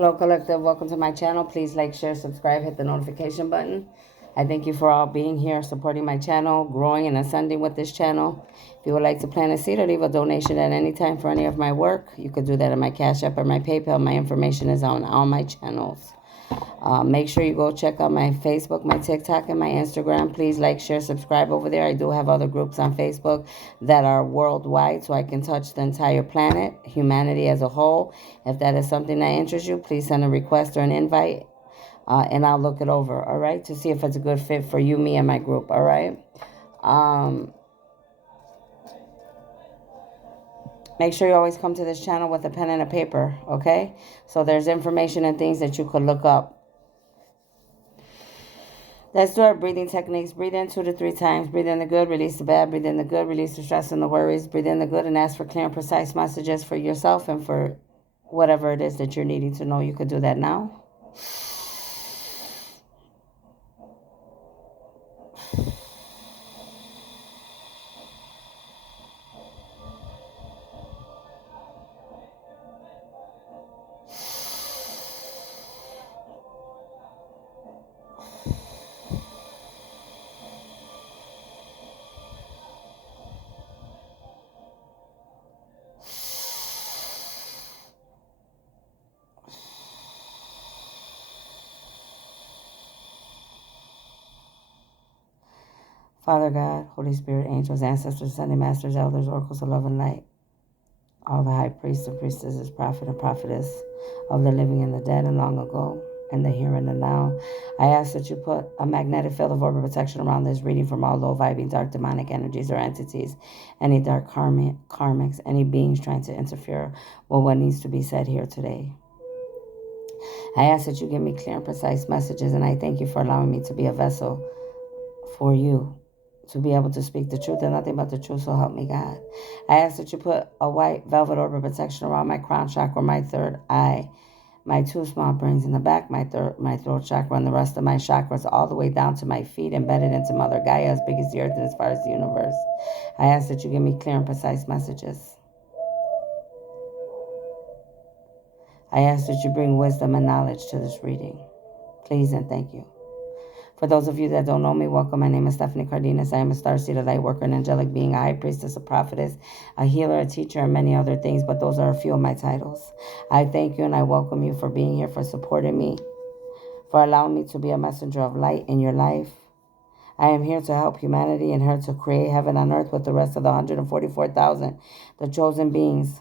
Hello, Collective. Welcome to my channel. Please like, share, subscribe, hit the notification button. I thank you for all being here, supporting my channel, growing and ascending with this channel. If you would like to plant a seed or leave a donation at any time for any of my work, you could do that on my Cash App or my PayPal. My information is on all my channels. Make sure you go check out my Facebook, my TikTok, and my Instagram. Please like, share, subscribe over there. I do have other groups on Facebook that are worldwide, so I can touch the entire planet, humanity as a whole. If that is something that interests you, please send a request or an invite, and I'll look it over, all right, to see if it's a good fit for you, me, and my group, all right? Make sure you always come to this channel with a pen and a paper, okay? So there's information and things that you could look up. Let's do our breathing techniques. Breathe in 2 to 3 times. Breathe in the good, release the bad. Breathe in the good, release the stress and the worries. Breathe in the good and ask for clear and precise messages for yourself and for whatever it is that you're needing to know. You could do that now. Father God, Holy Spirit, angels, ancestors, Sunday masters, elders, oracles of love and light, all the high priests and priestesses, prophet and prophetess of the living and the dead and long ago, and the here and the now. I ask that you put a magnetic field of orbital protection around this reading from all low vibing, dark demonic energies or entities, any dark karmics, any beings trying to interfere with what needs to be said here today. I ask that you give me clear and precise messages, and I thank you for allowing me to be a vessel for you, to be able to speak the truth and nothing but the truth, so help me God. I ask that you put a white velvet orbital protection around my crown chakra, my third eye, my 2 small brains in the back, my throat chakra, and the rest of my chakras, all the way down to my feet, embedded into Mother Gaia, as big as the earth and as far as the universe. I ask that you give me clear and precise messages. I ask that you bring wisdom and knowledge to this reading. Please and thank you. For those of you that don't know me, welcome. My name is Stephanie Cardenas. I am a starseed, light worker, an angelic being, a high priestess, a prophetess, a healer, a teacher, and many other things, but those are a few of my titles. I thank you and I welcome you for being here, for supporting me, for allowing me to be a messenger of light in your life. I am here to help humanity and here to create heaven on earth with the rest of the 144,000, the chosen beings.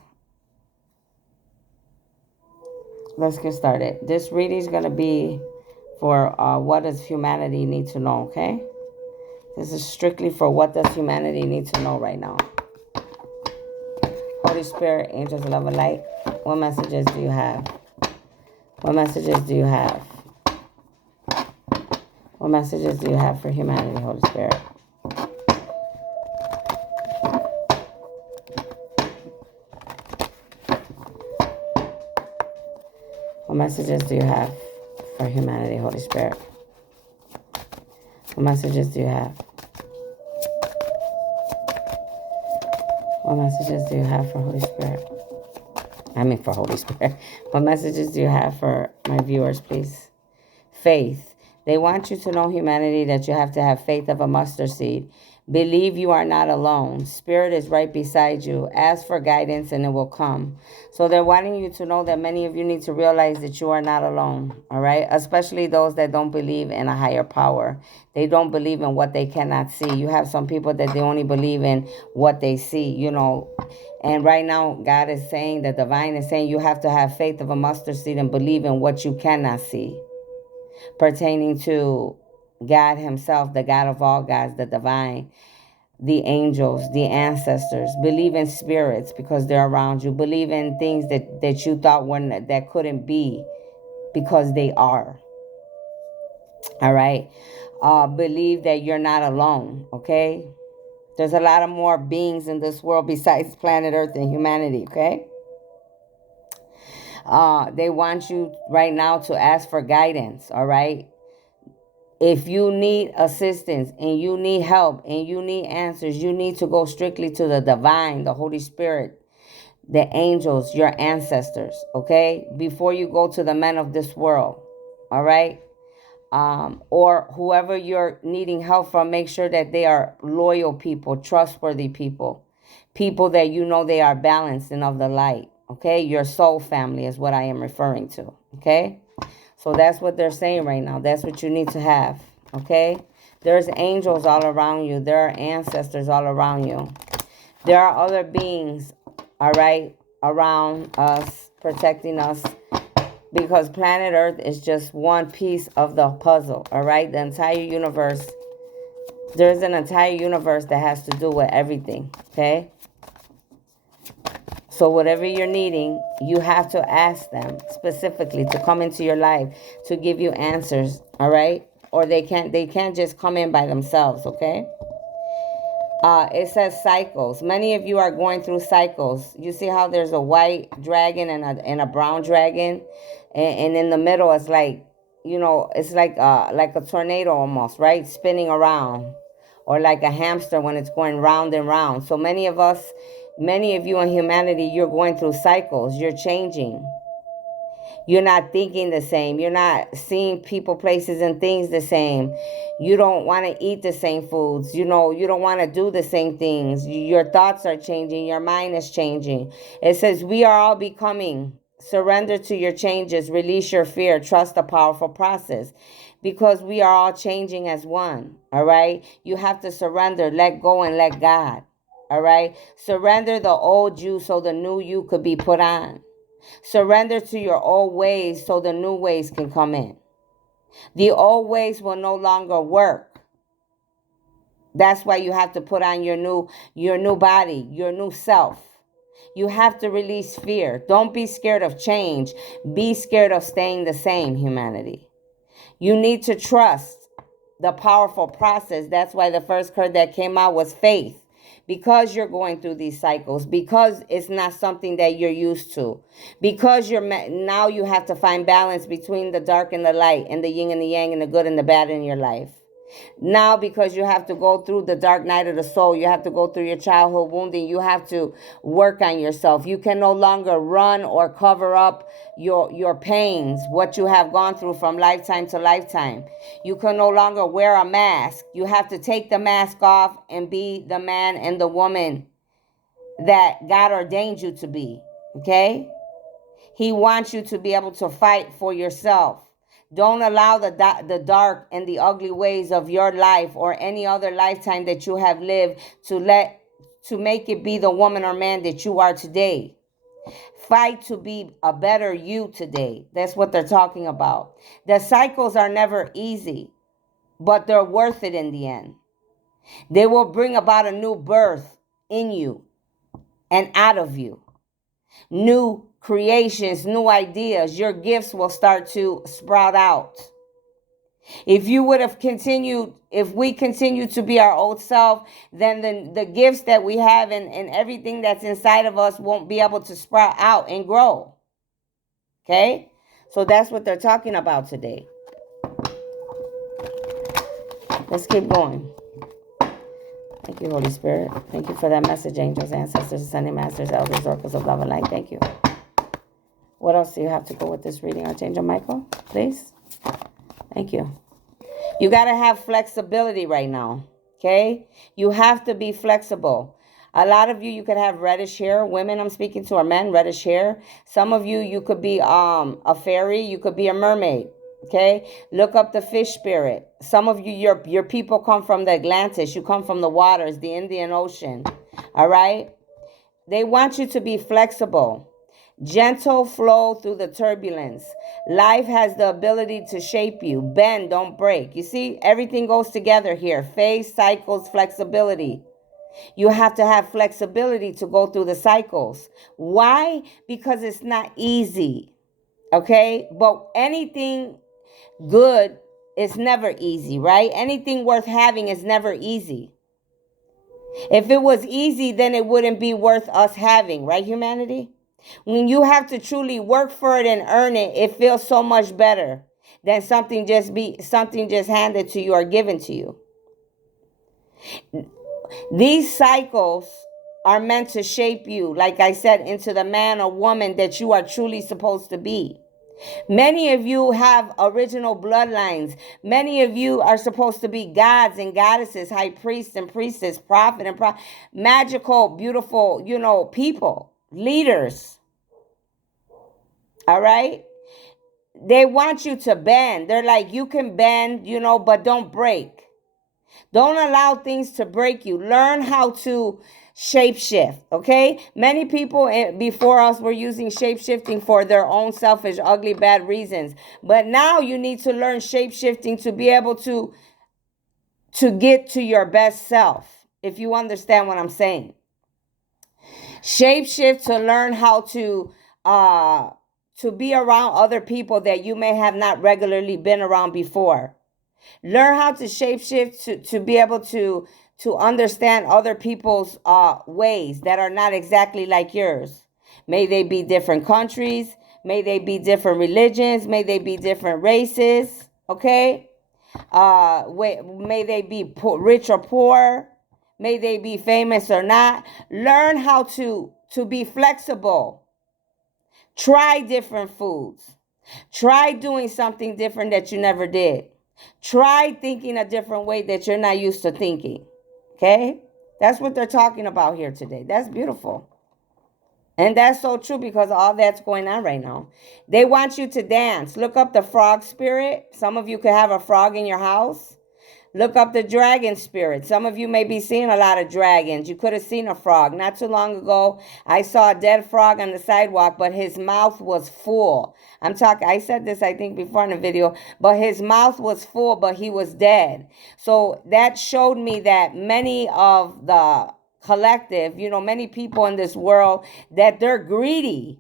Let's get started. This reading is going to be for what does humanity need to know, okay? This is strictly for what does humanity need to know right now. Holy Spirit, angels of love and light, what messages do you have? What messages do you have? What messages do you have for humanity, Holy Spirit? What messages do you have for humanity, Holy Spirit? What messages do you have? What messages do you have for Holy Spirit? For Holy Spirit. What messages do you have for my viewers, please? Faith. They want you to know, humanity, that you have to have faith of a mustard seed. Believe you are not alone. Spirit is right beside you. Ask for guidance and it will come. So they're wanting you to know that many of you need to realize that you are not alone, all right? Especially those that don't believe in a higher power. They don't believe in what they cannot see. You have some people that they only believe in what they see, you know. And right now, God is saying, the divine is saying, you have to have faith of a mustard seed and believe in what you cannot see, pertaining to God himself, the God of all gods, the divine, the angels, the ancestors. Believe in spirits because they're around you. Believe in things that you thought that couldn't be, because they are. All right? Believe that you're not alone, okay? There's a lot of more beings in this world besides planet Earth and humanity, okay? They want you right now to ask for guidance, all right? If you need assistance and you need help and you need answers, you need to go strictly to the divine, the Holy Spirit. the angels, your ancestors, okay? Before you go to the men of this world, all right? Or whoever you're needing help from, make sure that they are loyal people, trustworthy people, people that you know they are balanced and of the light, okay? Your soul family is what I am referring to, okay? So that's what they're saying right now. That's what you need to have, okay? There's angels all around you. There are ancestors all around you. There are other beings, all right, around us, protecting us, because planet Earth is just one piece of the puzzle, all right? The entire universe, there's an entire universe that has to do with everything, okay? So whatever you're needing, you have to ask them specifically to come into your life to give you answers, all right? Or they can't just come in by themselves, okay? It says cycles. Many of you are going through cycles. You see how there's a white dragon and a brown dragon, and in the middle it's like, it's like a tornado almost, right? Spinning around, or like a hamster when it's going round and round. So many of you in humanity, you're going through cycles. You're changing. You're not thinking the same. You're not seeing people, places, and things the same. You don't want to eat the same foods. You don't want to do the same things. Your thoughts are changing. Your mind is changing. It says, we are all becoming. Surrender to your changes. Release your fear. Trust the powerful process. Because we are all changing as one. All right? You have to surrender, let go, and let God. All right? Surrender the old you so the new you could be put on. Surrender to your old ways so the new ways can come in. The old ways will no longer work. That's why you have to put on your new body, your new self. You have to release fear. Don't be scared of change. Be scared of staying the same, humanity. You need to trust the powerful process. That's why the first card that came out was faith. Because you're going through these cycles, because it's not something that you're used to, because now you have to find balance between the dark and the light, and the yin and the yang, and the good and the bad in your life. Now, because you have to go through the dark night of the soul, you have to go through your childhood wounding, you have to work on yourself. You can no longer run or cover up your pains, what you have gone through from lifetime to lifetime. You can no longer wear a mask. You have to take the mask off and be the man and the woman that God ordained you to be, okay? He wants you to be able to fight for yourself. Don't allow the dark and the ugly ways of your life or any other lifetime that you have lived to make it be the woman or man that you are today. Fight to be a better you today. That's what they're talking about. The cycles are never easy, but they're worth it in the end. They will bring about a new birth in you and out of you. New creations, new ideas. Your gifts will start to sprout out. If we continue to be our old self, then the gifts that we have and everything that's inside of us won't be able to sprout out and grow. Okay? So that's what they're talking about today. Let's keep going. Thank you, Holy Spirit. Thank you for that message, angels, ancestors, ascending masters, elders, oracles of love and light. Thank you. What else do you have to go with this reading, Archangel Michael? Please. Thank you. You got to have flexibility right now, okay? You have to be flexible. A lot of you could have reddish hair. Women I'm speaking to are men, reddish hair. Some of you could be a fairy. You could be a mermaid, okay? Look up the fish spirit. Some of you, your people come from the Atlantis. You come from the waters, the Indian Ocean, all right? They want you to be flexible. Gentle flow through the turbulence. Life has the ability to shape you. Bend, don't break. You see, everything goes together here. Phase, cycles, flexibility. You have to have flexibility to go through the cycles. Why? Because it's not easy. Okay? But anything good is never easy, right? Anything worth having is never easy. If it was easy, then it wouldn't be worth us having, right, humanity? When you have to truly work for it and earn it, it feels so much better than something just handed to you or given to you. These cycles are meant to shape you, like I said, into the man or woman that you are truly supposed to be. Many of you have original bloodlines. Many of you are supposed to be gods and goddesses, high priests and priestess, prophet and magical, beautiful, people, leaders. All right? They want you to bend. They're like, you can bend, but don't break. Don't allow things to break you. Learn how to shapeshift, okay? Many people before us were using shapeshifting for their own selfish, ugly, bad reasons. But now you need to learn shapeshifting to be able to get to your best self, if you understand what I'm saying. Shapeshift to learn how to be around other people that you may have not regularly been around before. Learn how to shapeshift to be able to understand other people's ways that are not exactly like yours. May they be different countries. May they be different religions. May they be different races. Okay? May they be rich or poor. May they be famous or not. Learn how to be flexible. Try different foods. Try doing something different that you never did. Try thinking a different way that you're not used to thinking. Okay? That's what they're talking about here today. That's beautiful. And that's so true because all that's going on right now. They want you to dance. Look up the frog spirit. Some of you could have a frog in your house. Look up the dragon spirit. Some of you may be seeing a lot of dragons. You could have seen a frog. Not too long ago, I saw a dead frog on the sidewalk, but his mouth was full. I said this, I think, before in the video, but his mouth was full, but he was dead. So that showed me that many of the collective, many people in this world, that they're greedy.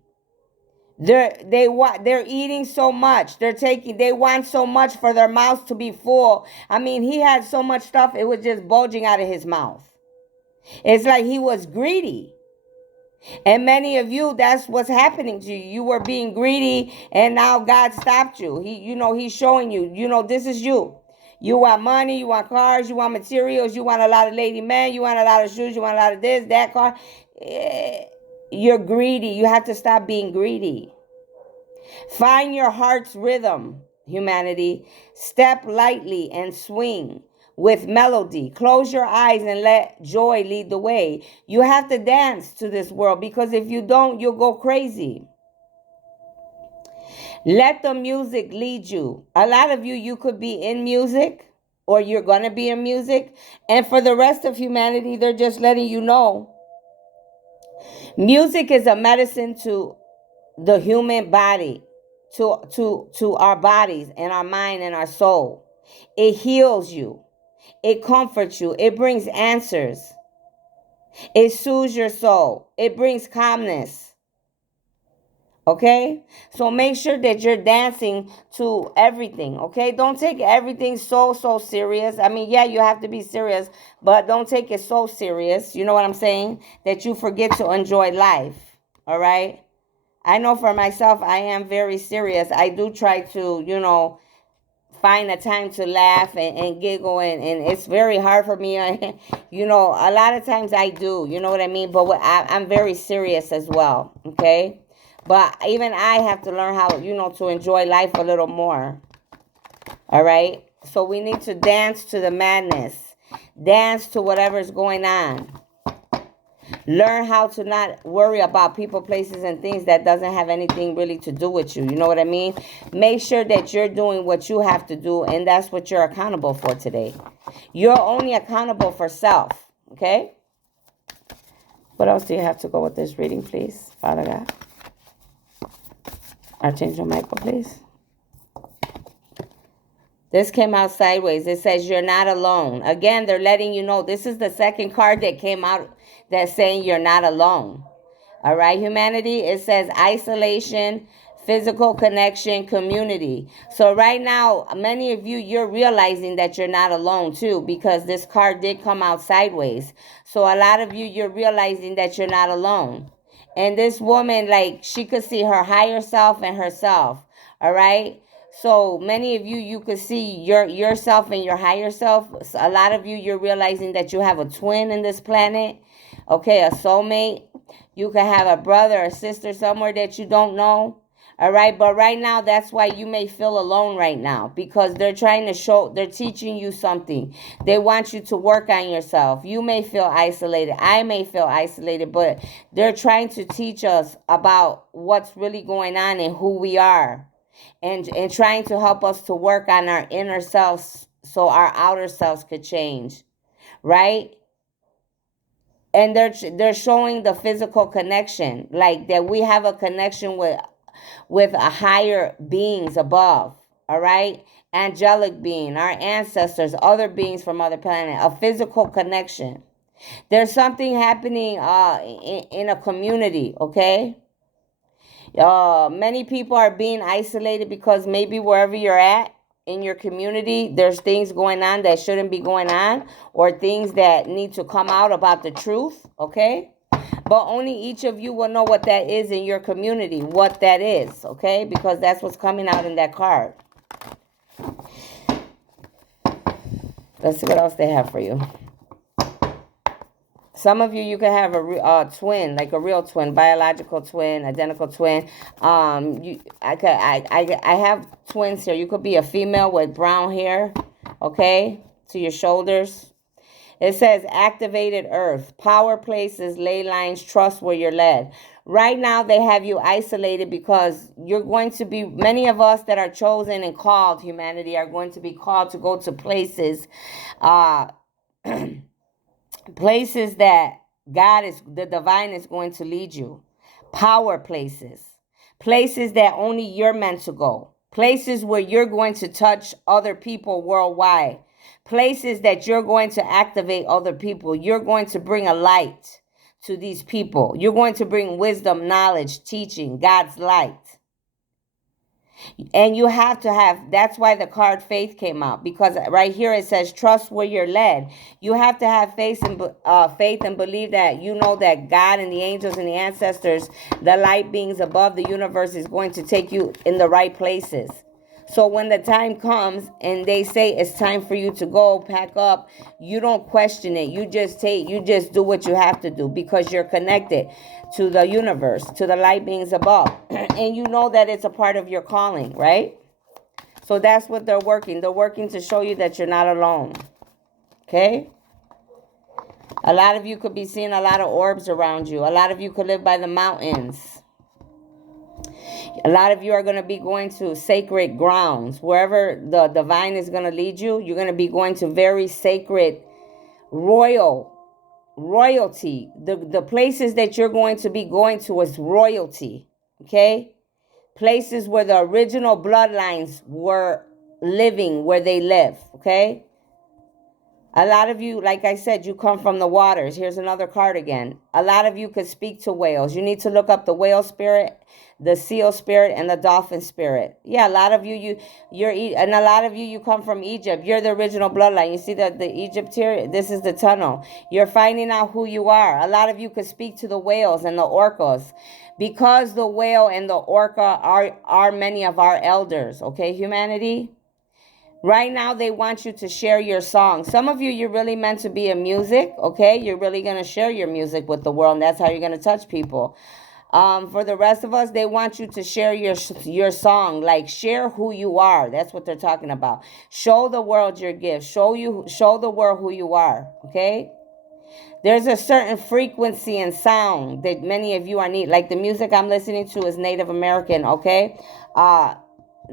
They're eating so much. They want so much for their mouths to be full. I mean, he had so much stuff, it was just bulging out of his mouth. It's like he was greedy. And many of you, that's what's happening to you. You were being greedy, and now God stopped you. He's showing you, this is you. You want money, you want cars, you want materials, you want a lot of lady men, you want a lot of shoes, you want a lot of this, that car. You're greedy. You have to stop being greedy. Find your heart's rhythm, humanity. Step lightly and swing with melody. Close your eyes and let joy lead the way. You have to dance to this world, because if you don't, you'll go crazy. Let the music lead you. A lot of you could be in music, or you're going to be in music. And for the rest of humanity, they're just letting you know. Music is a medicine to the human body, to our bodies and our mind and our soul. It heals you. It comforts you. It brings answers. It soothes your soul. It brings calmness. Okay? So make sure that you're dancing to everything. Okay? Don't take everything so serious. I mean, yeah, you have to be serious, but don't take it so serious. You know what I'm saying? That you forget to enjoy life. All right? I know for myself, I am very serious. I do try to, find a time to laugh and giggle, and it's very hard for me. A lot of times I do, you know what I mean? But I'm very serious as well, okay? But even I have to learn how, to enjoy life a little more, all right? So we need to dance to the madness. Dance to whatever's going on. Learn how to not worry about people, places, and things that doesn't have anything really to do with you. You know what I mean? Make sure that you're doing what you have to do, and that's what you're accountable for today. You're only accountable for self, okay? What else do you have to go with this reading, please, Father God? Archangel Michael, please. This came out sideways. It says you're not alone. Again, they're letting you know. This is the second card that came out that's saying you're not alone. All right, humanity. It says isolation, physical connection, community. So right now, many of you, you're realizing that you're not alone too, because this card did come out sideways. So a lot of you, you're realizing that you're not alone. And this woman, like, she could see her higher self and herself. All right. So many of you could see yourself and your higher self. A lot of you, you're realizing that you have a twin in this planet. Okay, a soulmate. You can have a brother or sister somewhere that you don't know. All right, but right now, that's why you may feel alone right now, because they're trying to they're teaching you something. They want you to work on yourself. You may feel isolated. I may feel isolated, but they're trying to teach us about what's really going on and who we are, and trying to help us to work on our inner selves so our outer selves could change, right? And they're showing the physical connection, like that we have a connection with a higher beings above, all right? Angelic being, our ancestors, other beings from other planet, a physical connection. There's something happening in a community, okay? Many people are being isolated because maybe wherever you're at in your community, there's things going on that shouldn't be going on, or things that need to come out about the truth, okay? But only each of you will know what that is in your community, what that is, okay? Because that's what's coming out in that card. Let's see what else they have for you. Some of you can have a twin, like a real twin, biological twin, identical twin. I have twins here. You could be a female with brown hair, okay, to your shoulders. It says activated earth, power places, ley lines, trust where you're led. Right now, they have you isolated because you're going to be, many of us that are chosen and called, humanity, are going to be called to go to places, places that the divine is going to lead you. Power places. Places that only you're meant to go. Places where you're going to touch other people worldwide. Places that you're going to activate other people. You're going to bring a light to these people. You're going to bring wisdom, knowledge, teaching, God's light. And you have to have, that's why the card faith came out, because right here it says trust where you're led. You have to have faith and believe that you know that God and the angels and the ancestors, the light beings above the universe, is going to take you in the right places. So when the time comes and they say it's time for you to go, pack up, you don't question it. You just do what you have to do, because you're connected to the universe, to the light beings above. And you know that it's a part of your calling, right? So that's what they're working. They're working to show you that you're not alone. Okay? A lot of you could be seeing a lot of orbs around you. A lot of you could live by the mountains. A lot of you are going to be going to sacred grounds. Wherever the divine is going to lead you, you're going to be going to very sacred royalty. The places that you're going to be going to is royalty. Okay? Places where the original bloodlines were living, where they live. Okay? A lot of you, like I said, you come from the waters. Here's another card again. A lot of you could speak to whales. You need to look up the whale spirit, the seal spirit, and the dolphin spirit. Yeah, a lot of you, and a lot of you come from Egypt. You're the original bloodline. You see the Egypt here? This is the tunnel. You're finding out who you are. A lot of you could speak to the whales and the orcas, because the whale and the orca are many of our elders. Okay, humanity? Right now, they want you to share your song. Some of you, you're really meant to be in music, okay? You're really going to share your music with the world, and that's how you're going to touch people. For the rest of us, they want you to share your song, like share who you are. That's what they're talking about. Show the world your gift. Show the world who you are, okay? There's a certain frequency and sound that many of you are need. Like the music I'm listening to is Native American, okay?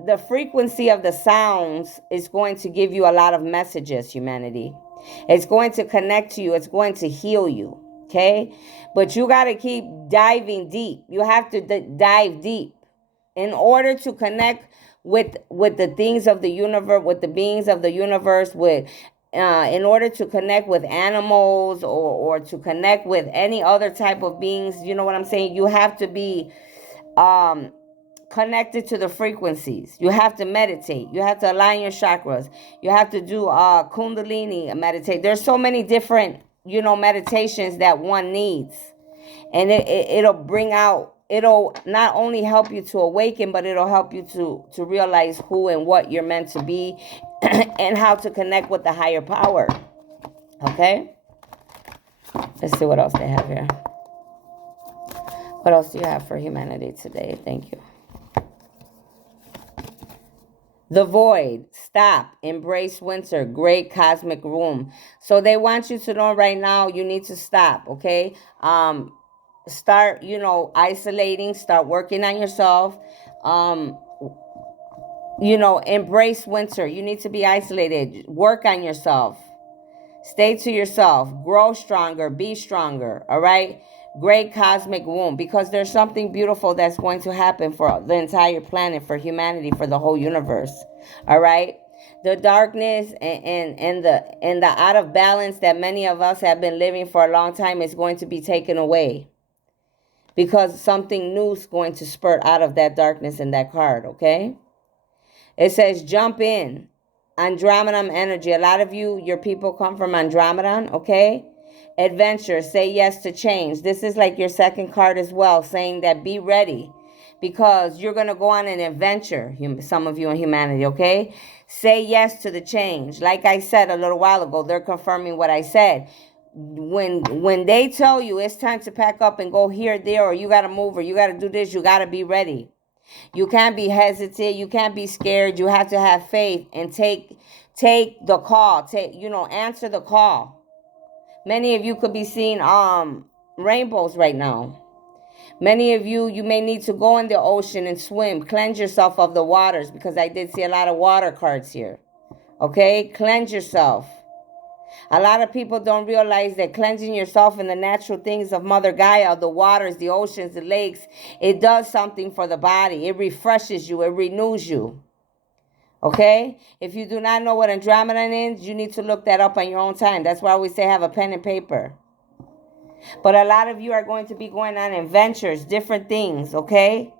The frequency of the sounds is going to give you a lot of messages, humanity. It's going to connect to you. It's going to heal you, okay? But you got to keep diving deep. You have to dive deep in order to connect with the things of the universe, with the beings of the universe, in order to connect with animals or to connect with any other type of beings. You know what I'm saying? You have to be connected to the frequencies. You have to meditate. You have to align your chakras. You have to do Kundalini meditate. There's so many different, meditations that one needs. And it'll bring out, it'll not only help you to awaken, but it'll help you to realize who and what you're meant to be and how to connect with the higher power. Okay? Let's see what else they have here. What else do you have for humanity today? Thank you. The void. Stop. Embrace winter. Great cosmic room. So they want you to know right now you need to stop, okay? Start, isolating. Start working on yourself. Embrace winter. You need to be isolated. Work on yourself. Stay to yourself. Grow stronger. Be stronger. All right? Great cosmic womb. Because there's something beautiful that's going to happen for the entire planet, for humanity, for the whole universe. All right? The darkness and the out of balance that many of us have been living for a long time is going to be taken away. Because something new is going to spurt out of that darkness in that card. Okay? It says jump in. Andromedan energy. A lot of you, your people come from Andromedan, okay? Adventure. Say yes to change. This is like your second card as well, saying that be ready because you're going to go on an adventure, some of you in humanity, okay? Say yes to the change. Like I said a little while ago, they're confirming what I said. When they tell you it's time to pack up and go here, there, or you got to move, or you got to do this, you got to be ready. You can't be hesitant. You can't be scared. You have to have faith and take the call. Answer the call. Many of you could be seeing rainbows right now. Many of you may need to go in the ocean and swim. Cleanse yourself of the waters, because I did see a lot of water cards here. Okay? Cleanse yourself. A lot of people don't realize that cleansing yourself in the natural things of Mother Gaia, the waters, the oceans, the lakes, it does something for the body. It refreshes you. It renews you. Okay? If you do not know what Andromedan is, you need to look that up on your own time. That's why we say have a pen and paper. But a lot of you are going to be going on adventures, different things, okay?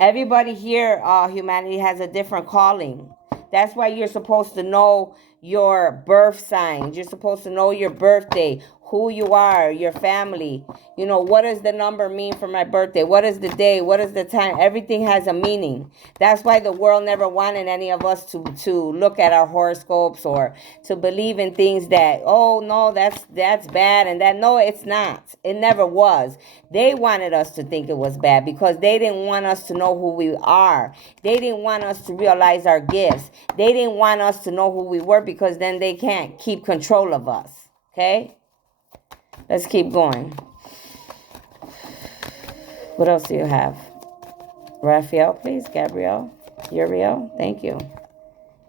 Everybody here, humanity, has a different calling. That's why you're supposed to know your birth signs. You're supposed to know your birthday, who you are, your family. What does the number mean for my birthday? What is the day? What is the time? Everything has a meaning. That's why the world never wanted any of us to look at our horoscopes or to believe in things that, oh, no, that's bad. And that, no, it's not. It never was. They wanted us to think it was bad because they didn't want us to know who we are. They didn't want us to realize our gifts. They didn't want us to know who we were because then they can't keep control of us. Okay? Let's keep going. What else do you have? Raphael, please. Gabrielle. Uriel. Thank you.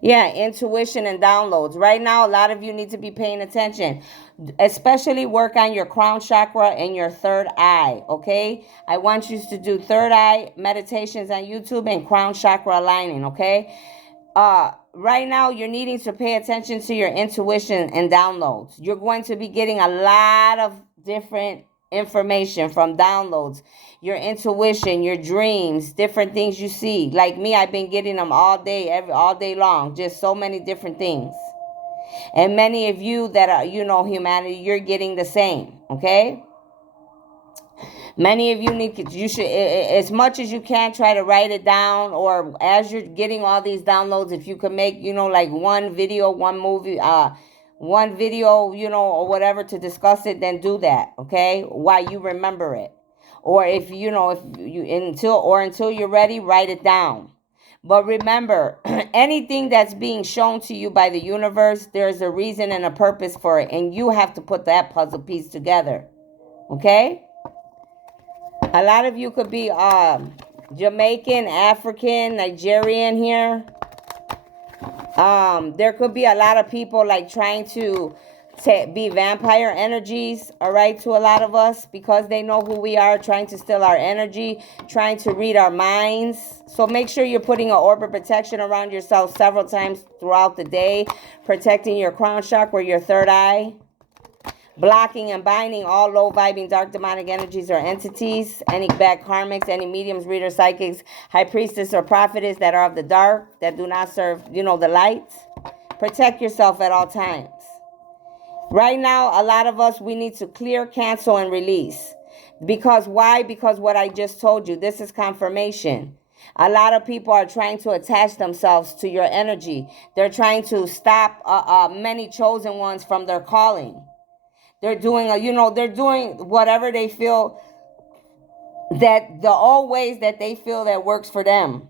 Yeah, intuition and downloads. Right now, a lot of you need to be paying attention. Especially work on your crown chakra and your third eye, okay? I want you to do third eye meditations on YouTube and crown chakra aligning, okay? Right now, you're needing to pay attention to your intuition and downloads. You're going to be getting a lot of different information from downloads, your intuition, your dreams, different things you see. Like me, I've been getting them all day long, just so many different things. And many of you that are, humanity, you're getting the same, okay? Many of you should, as much as you can, try to write it down, or as you're getting all these downloads, if you can make, like one video, one movie, one video, or whatever to discuss it, then do that, okay? While you remember it. Or until you're ready, write it down. But remember, anything that's being shown to you by the universe, there's a reason and a purpose for it, and you have to put that puzzle piece together, okay? A lot of you could be Jamaican, African, Nigerian here. There could be a lot of people like trying to be vampire energies, all right, to a lot of us, because they know who we are, trying to steal our energy, trying to read our minds. So make sure you're putting an orb of protection around yourself several times throughout the day, protecting your crown chakra, your third eye. Blocking and binding all low-vibing dark demonic energies or entities, any bad karmics, any mediums, readers, psychics, high priestess, or prophetess that are of the dark, that do not serve, the light. Protect yourself at all times. Right now, a lot of us, we need to clear, cancel, and release. Because why? Because what I just told you, this is confirmation. A lot of people are trying to attach themselves to your energy. They're trying to stop many chosen ones from their calling. They're doing they're doing whatever they feel, that the old ways that they feel that works for them.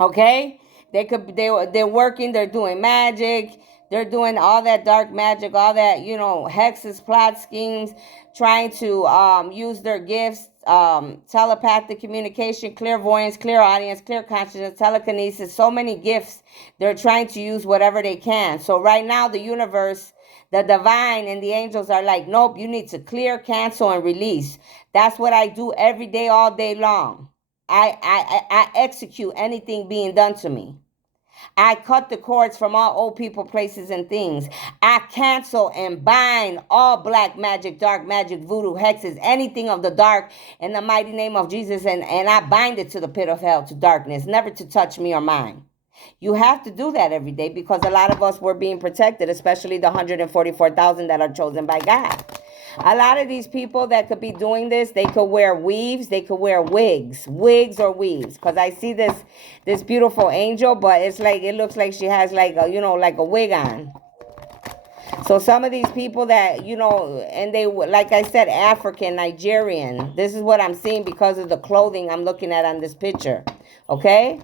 Okay? They're working, they're doing magic, they're doing all that dark magic, all that, hexes, plot schemes, trying to use their gifts, telepathic communication, clairvoyance, clairaudience, clear consciousness, telekinesis, so many gifts. They're trying to use whatever they can. So right now the universe, the divine and the angels are like, nope, you need to clear, cancel, and release. That's what I do every day, all day long. I execute anything being done to me. I cut the cords from all old people, places, and things. I cancel and bind all black magic, dark magic, voodoo, hexes, anything of the dark in the mighty name of Jesus, and I bind it to the pit of hell, to darkness, never to touch me or mine. You have to do that every day, because a lot of us were being protected, especially the 144,000 that are chosen by God. A lot of these people that could be doing this, they could wear weaves, they could wear wigs or weaves. Because I see this beautiful angel, but it's like, it looks like she has like a, like a wig on. So some of these people that, and they, like I said, African, Nigerian, this is what I'm seeing because of the clothing I'm looking at on this picture. Okay?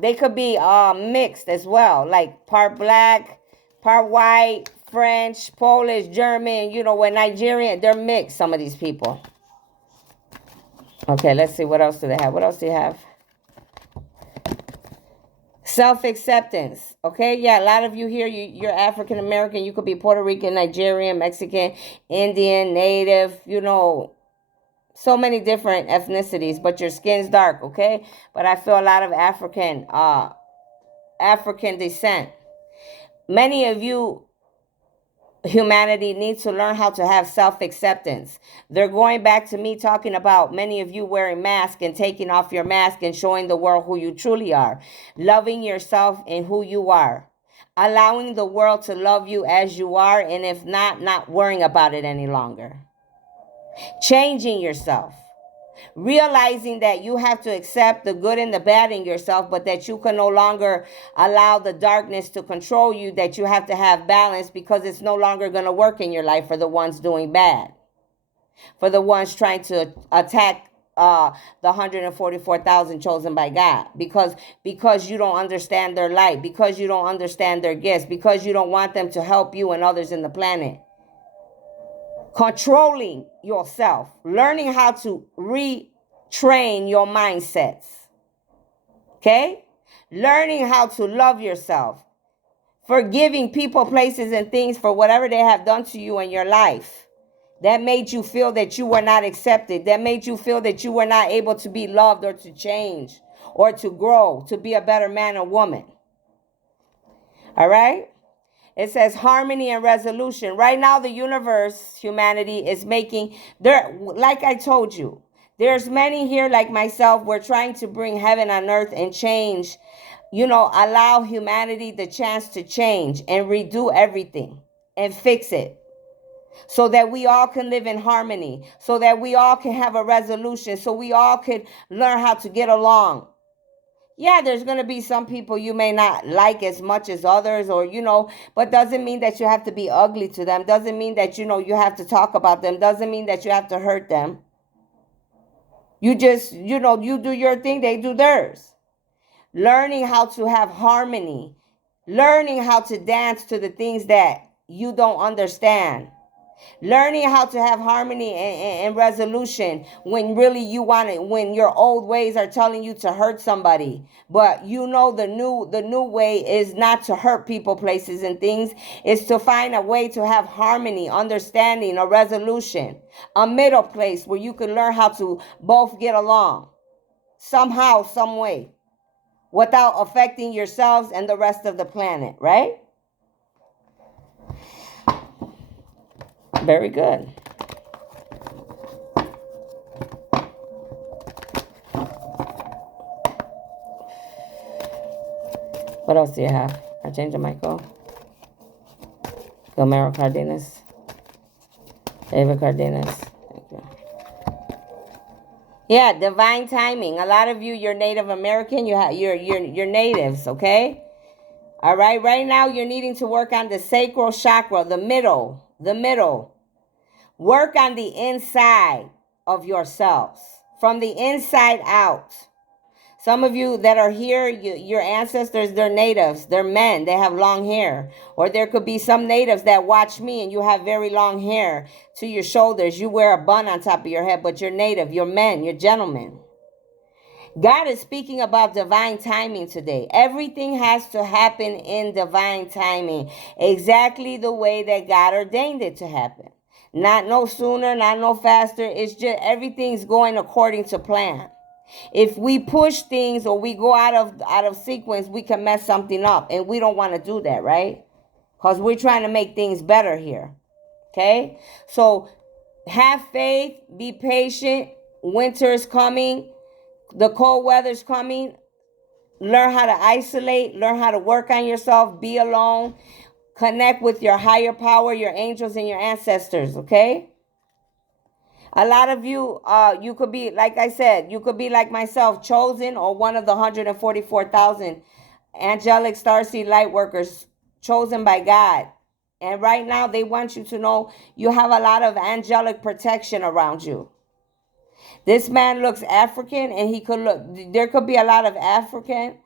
They could be mixed as well, like part black, part white, French, Polish, German, when Nigerian, they're mixed, some of these people. Okay, let's see, what else do they have? What else do you have? Self-acceptance. Okay, yeah, a lot of you here, you're African American, you could be Puerto Rican, Nigerian, Mexican, Indian, Native, so many different ethnicities, but your skin's dark, okay? But I feel a lot of African descent. Many of you, humanity, needs to learn how to have self-acceptance. They're going back to me talking about many of you wearing masks and taking off your mask and showing the world who you truly are. Loving yourself and who you are. Allowing the world to love you as you are, and if not worrying about it any longer. Changing yourself. Realizing that you have to accept the good and the bad in yourself, but that you can no longer allow the darkness to control you, that you have to have balance, because it's no longer going to work in your life for the ones doing bad, for the ones trying to attack the 144,000 chosen by God, because you don't understand their light, because you don't understand their gifts, because you don't want them to help you and others in the planet. Controlling yourself, learning how to retrain your mindsets. Okay? Learning how to love yourself. Forgiving people, places, and things for whatever they have done to you in your life. That made you feel that you were not accepted. That made you feel that you were not able to be loved or to change or to grow, to be a better man or woman. All right? It says harmony and resolution. Right now, the universe, humanity, is making, like I told you, there's many here like myself. We're trying to bring heaven on earth and change, allow humanity the chance to change and redo everything and fix it, so that we all can live in harmony, so that we all can have a resolution, so we all could learn how to get along. Yeah, there's going to be some people you may not like as much as others, or, but doesn't mean that you have to be ugly to them. Doesn't mean that, you have to talk about them. Doesn't mean that you have to hurt them. You just, you do your thing, they do theirs. Learning how to have harmony. Learning how to dance to the things that you don't understand. Learning how to have harmony and resolution when really you want it, when your old ways are telling you to hurt somebody, but the new way is not to hurt people, places, and things. Is to find a way to have harmony, understanding, a resolution, a middle place where you can learn how to both get along somehow, some way, without affecting yourselves and the rest of the planet, right? Very good. What else do you have? Archangel Michael, Gomero Cardenas, David Cardenas. Thank you. Yeah, divine timing. A lot of you, you're Native American. You're natives, okay? All right, right now you're needing to work on the sacral chakra, the middle, the middle. Work on the inside of yourselves, from the inside out. Some of you that are here, your ancestors, they're natives, they're men, they have long hair. Or there could be some natives that watch me and you have very long hair to your shoulders. You wear a bun on top of your head, but you're native, you're men, you're gentlemen. God is speaking about divine timing today. Everything has to happen in divine timing, exactly the way that God ordained it to happen. Not no sooner, not no faster. It's just everything's going according to plan. If we push things or we go out of sequence, we can mess something up, and we don't want to do that, right? Because we're trying to make things better here. Okay? So have faith, be patient. Winter is coming. The cold weather's coming. Learn how to isolate, learn how to work on yourself, be alone, connect with your higher power, your angels and your ancestors, okay? A lot of you, you could be, like I said, you could be like myself, chosen, or one of the 144,000 angelic starseed light workers chosen by God. And right now they want you to know you have a lot of angelic protection around you. This man looks African, and he could look, there could be a lot of African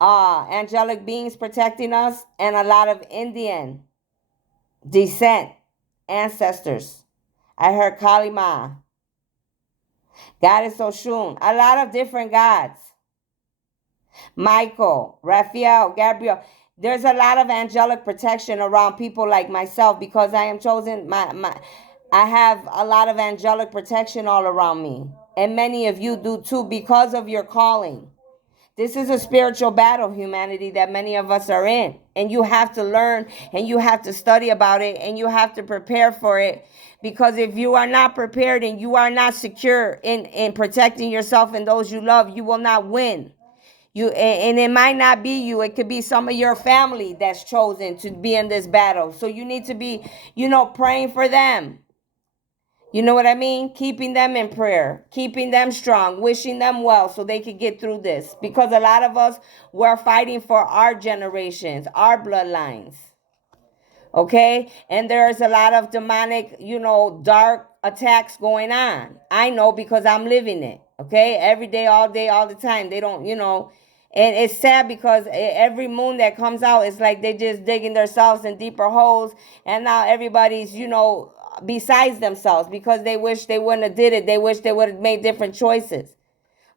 angelic beings protecting us, and a lot of Indian descent ancestors. I heard Kalima, Goddess Oshun, a lot of different gods. Michael, Raphael, Gabriel. There's a lot of angelic protection around people like myself because I am chosen. I have a lot of angelic protection all around me. And many of you do too because of your calling. This is a spiritual battle, humanity, that many of us are in. And you have to learn, and you have to study about it, and you have to prepare for it. Because if you are not prepared and you are not secure in protecting yourself and those you love, you will not win. And it might not be you. It could be some of your family that's chosen to be in this battle. So you need to be, praying for them. You know what I mean? Keeping them in prayer, keeping them strong, wishing them well so they could get through this. Because a lot of us, we're fighting for our generations, our bloodlines. Okay? And there's a lot of demonic, dark attacks going on. I know because I'm living it. Okay? Every day, all the time. They don't, And it's sad because every moon that comes out, it's like they just digging themselves in deeper holes. And now everybody's, besides themselves because they wish they wouldn't have did it. They wish they would have made different choices.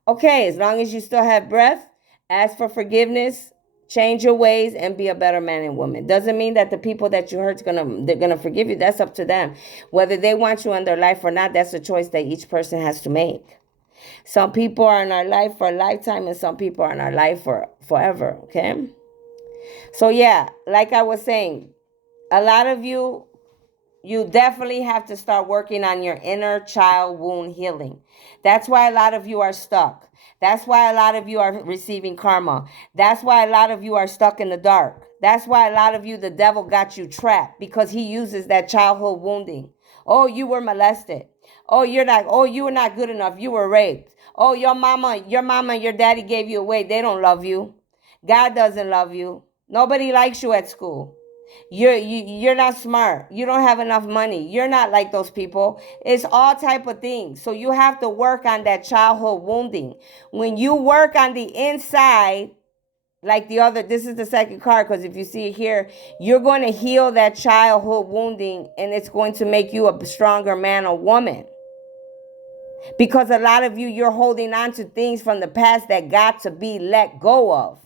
Okay, as long as you still have breath, ask for forgiveness, change your ways, and be a better man and woman. Doesn't mean that the people that you hurt they're gonna forgive you. That's up to them. Whether they want you in their life or not, that's a choice that each person has to make. Some people are in our life for a lifetime, and some people are in our life for forever. Okay. So yeah, like I was saying, a lot of you definitely have to start working on your inner child wound healing. That's why a lot of you are stuck. That's why a lot of you are receiving karma. That's why a lot of you are stuck in the dark. That's why a lot of you, the devil got you trapped because he uses that childhood wounding. Oh, you were molested. Oh, you were not good enough. You were raped. Oh, your mama and your daddy gave you away. They don't love you. God doesn't love you. Nobody likes you at school. You're not smart. You don't have enough money. You're not like those people. It's all type of things. So you have to work on that childhood wounding. When you work on the inside, like this is the second card, because if you see it here, you're going to heal that childhood wounding, and it's going to make you a stronger man or woman. Because a lot of you're holding on to things from the past that got to be let go of.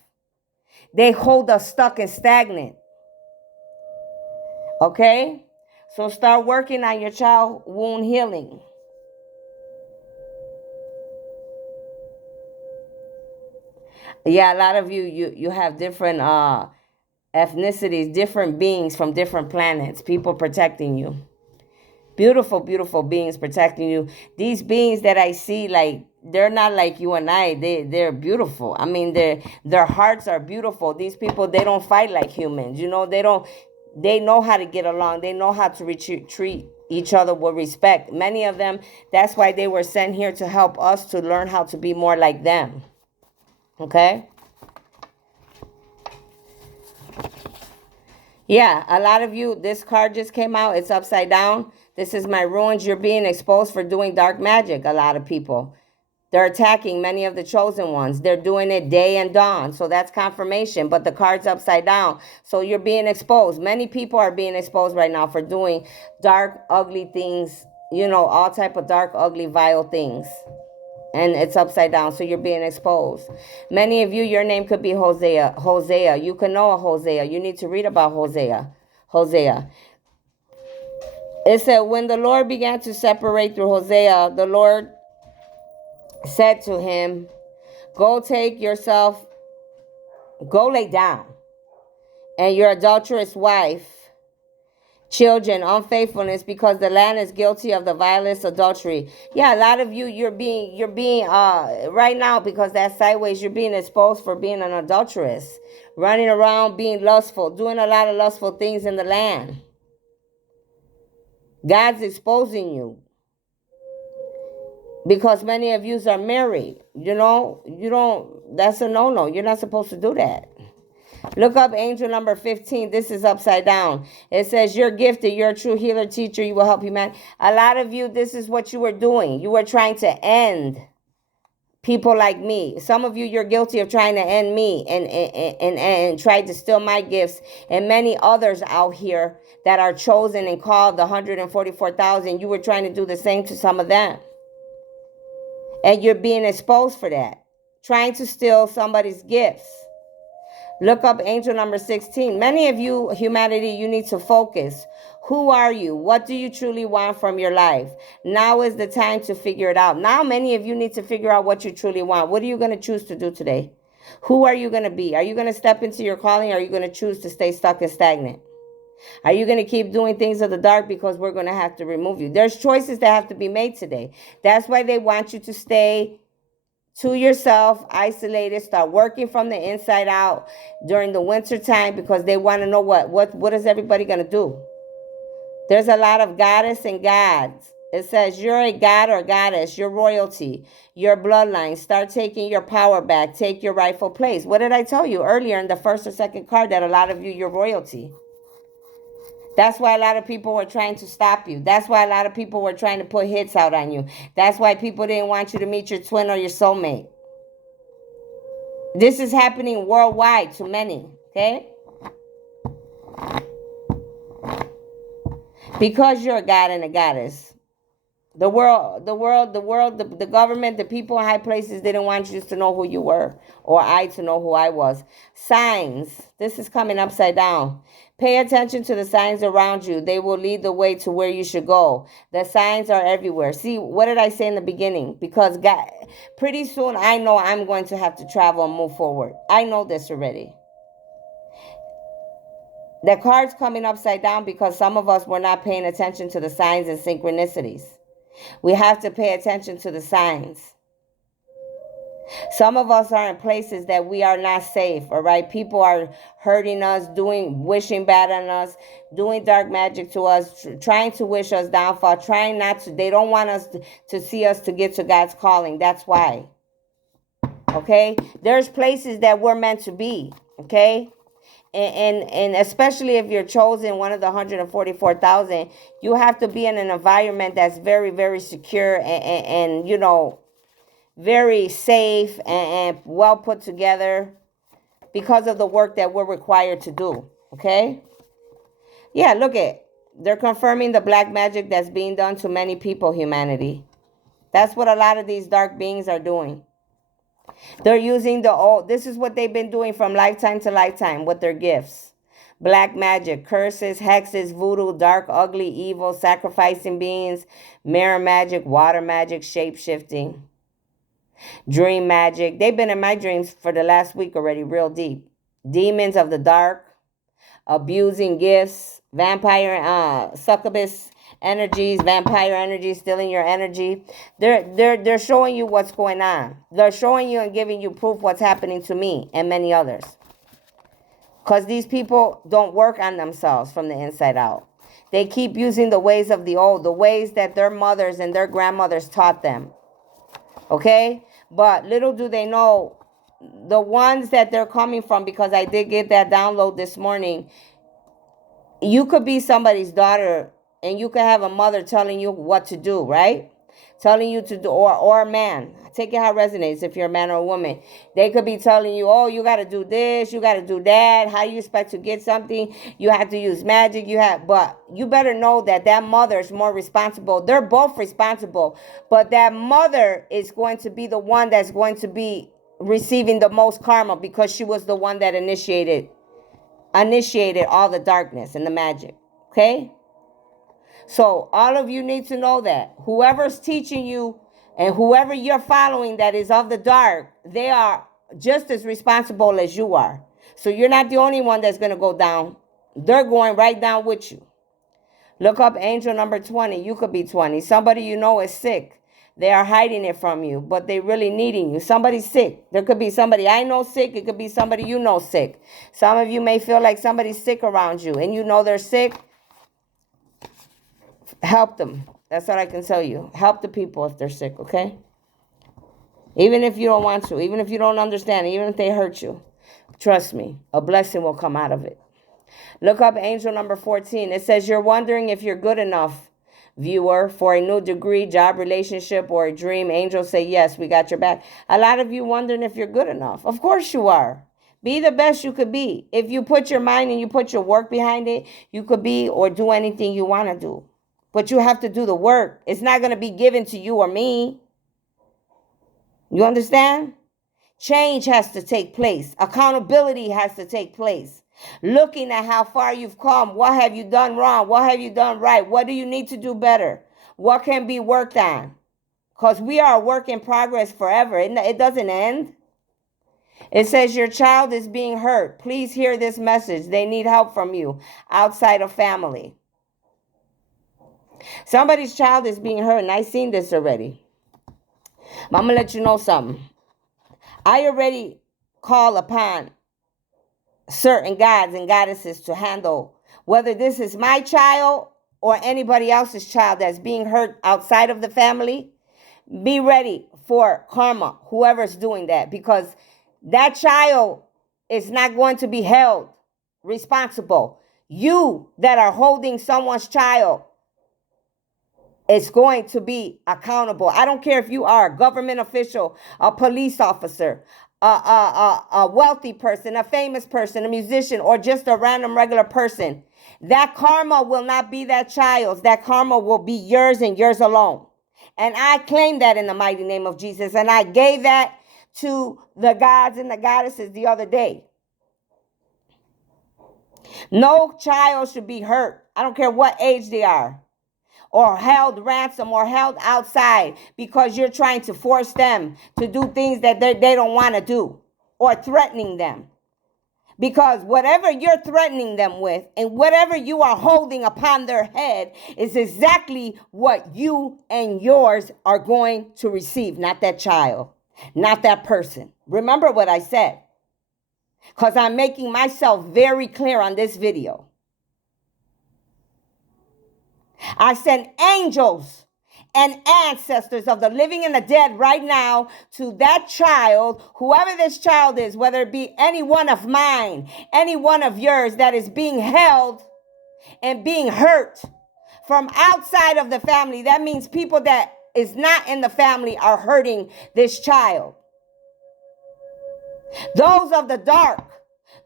They hold us stuck and stagnant. Okay? So start working on your child wound healing. Yeah, a lot of you have different ethnicities, different beings from different planets, people protecting you. Beautiful, beautiful beings protecting you. These beings that I see, like, they're not like you and I. They're beautiful. I mean, their hearts are beautiful. These people, they don't fight like humans. They know how to get along. They know how to treat each other with respect. Many of them, that's why they were sent here to help us to learn how to be more like them. Okay? Yeah, a lot of you, this card just came out. It's upside down. This is my ruins. You're being exposed for doing dark magic, a lot of people. They're attacking many of the chosen ones. They're doing it day and dawn. So that's confirmation. But the card's upside down. So you're being exposed. Many people are being exposed right now for doing dark, ugly things. You know, all type of dark, ugly, vile things. And it's upside down. So you're being exposed. Many of you, your name could be Hosea. Hosea. You can know a Hosea. You need to read about Hosea. Hosea. It said, when the Lord began to separate through Hosea, the Lord said to him, go take yourself, go lay down, and your adulterous wife, children, unfaithfulness, because the land is guilty of the vilest adultery. Yeah, a lot of you, you're being right now, because that's sideways, you're being exposed for being an adulteress, running around being lustful, doing a lot of lustful things in the land. God's exposing you. Because many of you are married. You know, that's a no-no. You're not supposed to do that. Look up angel number 15. This is upside down. It says, you're gifted. You're a true healer, teacher. You will help humanity. A lot of you, this is what you were doing. You were trying to end people like me. Some of you, you're guilty of trying to end me and tried to steal my gifts. And many others out here that are chosen and called, the 144,000, you were trying to do the same to some of them. And you're being exposed for that. Trying to steal somebody's gifts. Look up angel number 16. Many of you, humanity, you need to focus. Who are you? What do you truly want from your life? Now is the time to figure it out. Now many of you need to figure out what you truly want. What are you going to choose to do today? Who are you going to be? Are you going to step into your calling, or are you going to choose to stay stuck and stagnant? Are you going to keep doing things of the dark, because we're going to have to remove you? There's choices that have to be made today. That's why they want you to stay to yourself, isolated, start working from the inside out during the winter time, because they want to know what is everybody going to do? There's a lot of goddess and gods. It says you're a god or goddess, your royalty, your bloodline. Start taking your power back. Take your rightful place. What did I tell you earlier in the first or second card? That a lot of you, you're royalty. That's why a lot of people were trying to stop you. That's why a lot of people were trying to put hits out on you. That's why people didn't want you to meet your twin or your soulmate. This is happening worldwide to many, okay? Because you're a god and a goddess. The government, the people in high places didn't want you to know who you were, or I to know who I was. Signs. This is coming upside down. Pay attention to the signs around you. They will lead the way to where you should go. The signs are everywhere. See, what did I say in the beginning? Because God, pretty soon I know I'm going to have to travel and move forward. I know this already. The card's coming upside down because some of us were not paying attention to the signs and synchronicities. We have to pay attention to the signs. Some of us are in places that we are not safe, all right? People are hurting us, wishing bad on us, doing dark magic to us, trying to wish us downfall, trying not to. They don't want us to see us to get to God's calling. That's why. Okay? There's places that we're meant to be, okay? And especially if you're chosen one of the 144,000, you have to be in an environment that's very, very secure and you know, very safe and well put together, because of the work that we're required to do. Okay? Yeah, look at, they're confirming the black magic that's being done to many people, humanity. That's what a lot of these dark beings are doing. They're using this is what they've been doing from lifetime to lifetime with their gifts. Black magic, curses, hexes, voodoo, dark, ugly, evil, sacrificing beings, mirror magic, water magic, shape-shifting, dream magic. They've been in my dreams for the last week already, real deep. Demons of the dark, abusing gifts, vampire, succubus energies, vampire energies, stealing your energy. They're showing you what's going on. They're showing you and giving you proof what's happening to me and many others. Because these people don't work on themselves from the inside out. They keep using the ways of the old, the ways that their mothers and their grandmothers taught them. Okay? But little do they know, the ones that they're coming from, because I did get that download this morning, You could be somebody's daughter, and you could have a mother telling you what to do, right? Telling you to do, or a man. Take it how it resonates. If you're a man or a woman, they could be telling you, oh, you got to do this, you got to do that. How you expect to get something? You have to use magic. But you better know that that mother is more responsible. They're both responsible, but that mother is going to be the one that's going to be receiving the most karma, because she was the one that initiated all the darkness and the magic. Okay? So all of you need to know that whoever's teaching you and whoever you're following that is of the dark, they are just as responsible as you are. So you're not the only one that's going to go down. They're going right down with you. Look up angel number 20. You could be 20. Somebody you know is sick. They are hiding it from you, but they really needing you. Somebody's sick. There could be somebody I know sick. It could be somebody you know sick. Some of you may feel like somebody's sick around you, and you know they're sick. Help them. That's what I can tell you. Help the people if they're sick, okay? Even if you don't want to, even if you don't understand, even if they hurt you, trust me, a blessing will come out of it. Look up angel number 14. It says, you're wondering if you're good enough, viewer, for a new degree, job, relationship, or a dream. Angels say, yes, we got your back. A lot of you wondering if you're good enough. Of course you are. Be the best you could be. If you put your mind and you put your work behind it, you could be or do anything you want to do. But you have to do the work. It's not going to be given to you or me. You understand? Change has to take place. Accountability has to take place. Looking at how far you've come. What have you done wrong? What have you done right? What do you need to do better? What can be worked on? Because we are a work in progress forever. It doesn't end. It says your child is being hurt. Please hear this message. They need help from you outside of family. Somebody's child is being hurt, and I've seen this already. But I'm going to let you know something. I already call upon certain gods and goddesses to handle whether this is my child or anybody else's child that's being hurt outside of the family. Be ready for karma, whoever's doing that, because that child is not going to be held responsible. You that are holding someone's child is going to be accountable. I don't care if you are a government official, a police officer, a wealthy person, a famous person, a musician, or just a random regular person. That karma will not be that child's. That karma will be yours and yours alone. And I claim that in the mighty name of Jesus. And I gave that to the gods and the goddesses the other day. No child should be hurt. I don't care what age they are, or held ransom, or held outside because you're trying to force them to do things that they don't want to do, or threatening them. Because whatever you're threatening them with and whatever you are holding upon their head is exactly what you and yours are going to receive, not that child, not that person. Remember what I said, because I'm making myself very clear on this video. I send angels and ancestors of the living and the dead right now to that child, whoever this child is, whether it be any one of mine, any one of yours that is being held and being hurt from outside of the family. That means people that is not in the family are hurting this child. Those of the dark,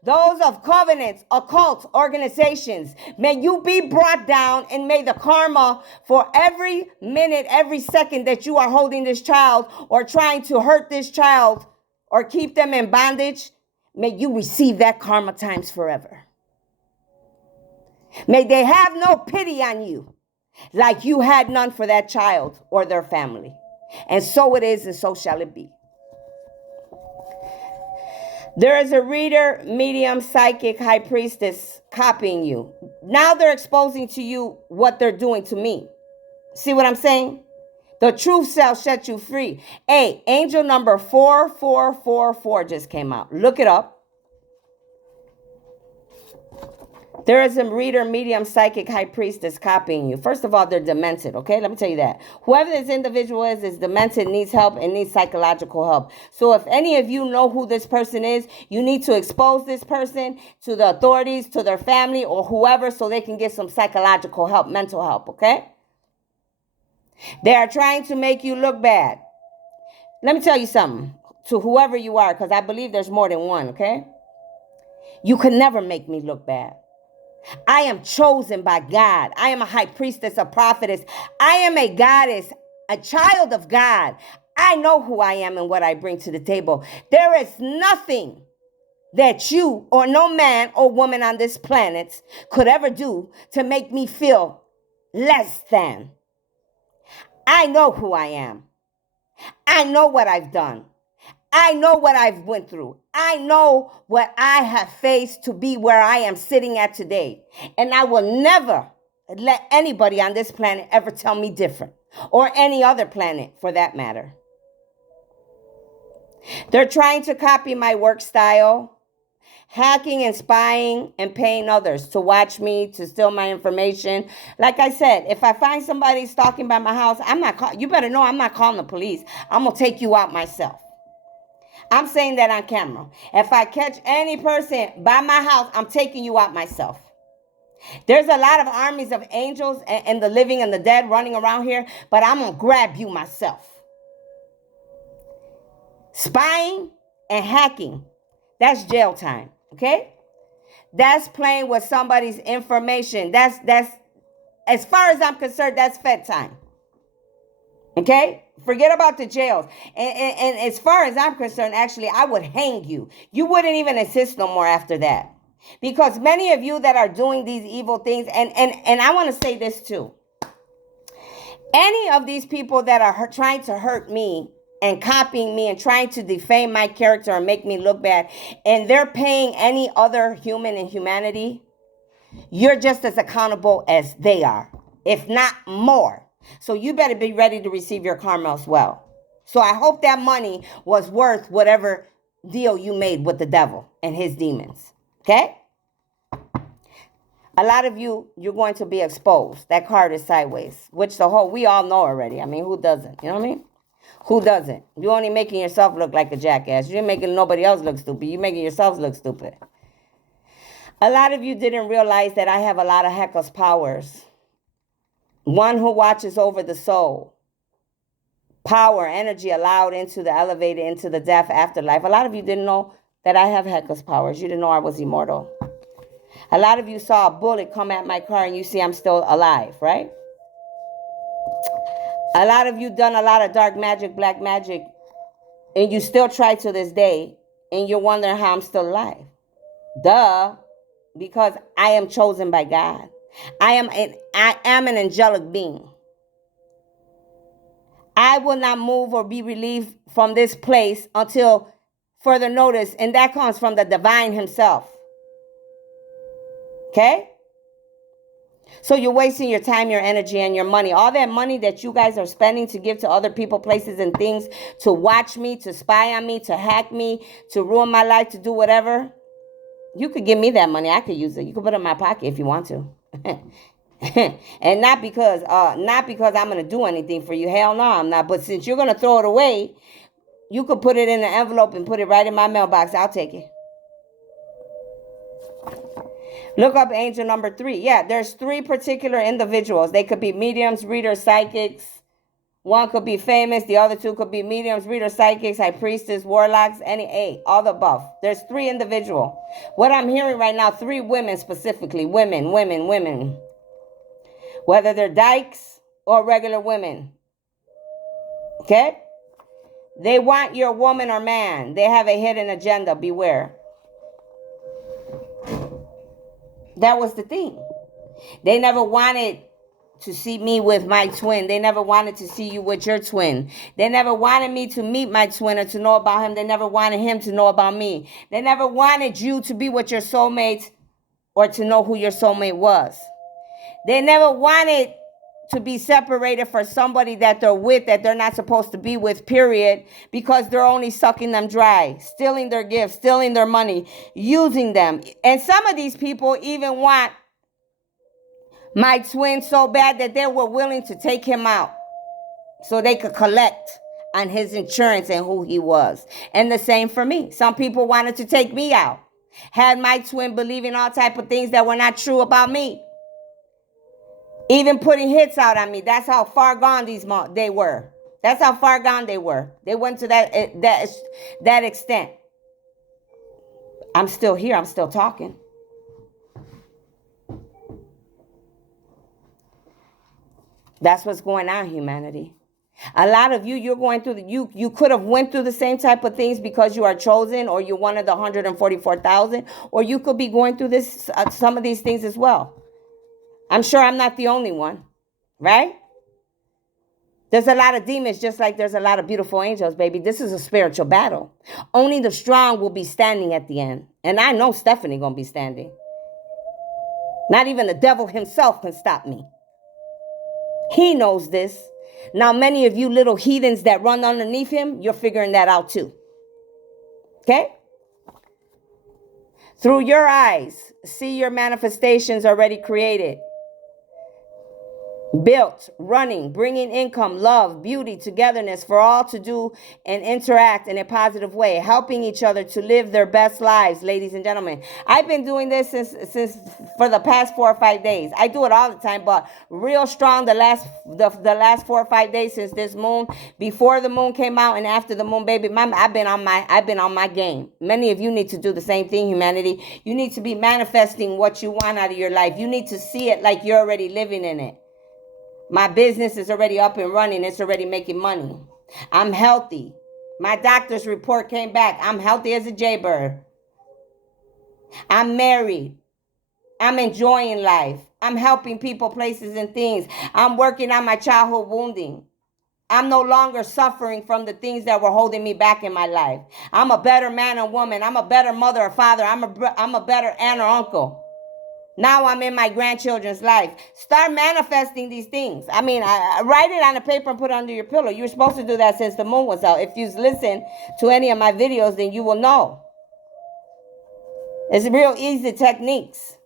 those of covenants, occult organizations, may you be brought down, and may the karma for every minute, every second that you are holding this child or trying to hurt this child or keep them in bondage, may you receive that karma times forever. May they have no pity on you like you had none for that child or their family. And so it is, and so shall it be. There is a reader, medium, psychic, high priestess copying you. Now they're exposing to you what they're doing to me. See what I'm saying? The truth shall set you free. Hey, angel number 4444 just came out. Look it up. There is a reader, medium, psychic, high priestess copying you. First of all, they're demented, okay? Let me tell you that. Whoever this individual is demented, needs help, and needs psychological help. So if any of you know who this person is, you need to expose this person to the authorities, to their family, or whoever, so they can get some psychological help, mental help, okay? They are trying to make you look bad. Let me tell you something, to whoever you are, because I believe there's more than one, okay? You can never make me look bad. I am chosen by God. I am a high priestess, a prophetess. I am a goddess, a child of God. I know who I am and what I bring to the table. There is nothing that you or no man or woman on this planet could ever do to make me feel less than. I know who I am. I know what I've done. I know what I've went through. I know what I have faced to be where I am sitting at today. And I will never let anybody on this planet ever tell me different, or any other planet for that matter. They're trying to copy my work style, hacking and spying and paying others to watch me, to steal my information. Like I said, if I find somebody stalking by my house, you better know I'm not calling the police. I'm going to take you out myself. I'm saying that on camera. If I catch any person by my house, I'm taking you out myself. There's a lot of armies of angels and the living and the dead running around here, but I'm going to grab you myself. Spying and hacking, that's jail time, okay? That's playing with somebody's information. That's as far as I'm concerned, that's Fed time. Okay? Forget about the jails. And as far as I'm concerned, actually, I would hang you. You wouldn't even exist no more after that. Because many of you that are doing these evil things, and I want to say this too. Any of these people that are trying to hurt me and copying me and trying to defame my character and make me look bad, and they're paying any other human in humanity, you're just as accountable as they are, if not more. So you better be ready to receive your karma as well. So I hope that money was worth whatever deal you made with the devil and his demons. Okay? A lot of you, you're going to be exposed. That card is sideways, which we all know already. I mean, who doesn't? You know what I mean? Who doesn't? You're only making yourself look like a jackass. You're making nobody else look stupid. You're making yourselves look stupid. A lot of you didn't realize that I have a lot of Heca's powers. One who watches over the soul. Power, energy allowed into the elevated, into the death afterlife. A lot of you didn't know that I have Heca's powers. You didn't know I was immortal. A lot of you saw a bullet come at my car and you see I'm still alive, right? A lot of you done a lot of dark magic, black magic, and you still try to this day, and you're wondering how I'm still alive. Duh, because I am chosen by God. I am an angelic being. I will not move or be relieved from this place until further notice, and that comes from the divine himself. Okay? So you're wasting your time, your energy, and your money. All that money that you guys are spending to give to other people, places, and things, to watch me, to spy on me, to hack me, to ruin my life, to do whatever. You could give me that money. I could use it. You could put it in my pocket if you want to. And not because I'm going to do anything for you. Hell no, I'm not. But since you're going to throw it away, you could put it in an envelope and put it right in my mailbox. I'll take it. Look up angel number 3. Yeah, there's 3 particular individuals. They could be mediums, readers, psychics. One could be famous. The other 2 could be mediums, readers, psychics, high priestess, warlocks, all the above. There's 3 individual. What I'm hearing right now, 3 women specifically. Women. Whether they're dykes or regular women. Okay? They want your woman or man. They have a hidden agenda. Beware. That was the thing. They never wanted to see me with my twin. They never wanted to see you with your twin. They never wanted me to meet my twin or to know about him. They never wanted him to know about me. They never wanted you to be with your soulmate or to know who your soulmate was. They never wanted to be separated for somebody that they're with that they're not supposed to be with, period, because they're only sucking them dry, stealing their gifts, stealing their money, using them. And some of these people even want my twin so bad that they were willing to take him out so they could collect on his insurance and who he was. And the same for me. Some people wanted to take me out. Had my twin believing all type of things that were not true about me. Even putting hits out on me. That's how far gone they were. That's how far gone they were. They went to that extent. I'm still here. I'm still talking. That's what's going on, humanity. A lot of you're going through you could have went through the same type of things because you are chosen, or you're one of the 144,000, or you could be going through some of these things as well. I'm sure I'm not the only one, right? There's a lot of demons, just like there's a lot of beautiful angels, baby. This is a spiritual battle. Only the strong will be standing at the end. And I know Stephanie gonna be standing. Not even the devil himself can stop me. He knows this. Now, many of you little heathens that run underneath him, you're figuring that out too. Okay? Through your eyes, see your manifestations already created. Built, running, bringing income, love, beauty, togetherness for all to do and interact in a positive way, helping each other to live their best lives, ladies and gentlemen. I've been doing this since for the past 4 or 5 days. I do it all the time, but real strong the last 4 or 5 days since this moon, before the moon came out and after the moon, baby. I've been on my game. Many of you need to do the same thing, humanity. You need to be manifesting what you want out of your life. You need to see it like you're already living in it. My business is already up and running. It's already making money. I'm healthy. My doctor's report came back. I'm healthy as a jaybird. I'm married. I'm enjoying life. I'm helping people, places, and things. I'm working on my childhood wounding. I'm no longer suffering from the things that were holding me back in my life. I'm a better man or woman. I'm a better mother or father. I'm a better aunt or uncle. Now I'm in my grandchildren's life. Start manifesting these things. I mean, I write it on a paper and put it under your pillow. You were supposed to do that since the moon was out. If you've listened to any of my videos, then you will know. It's real easy techniques.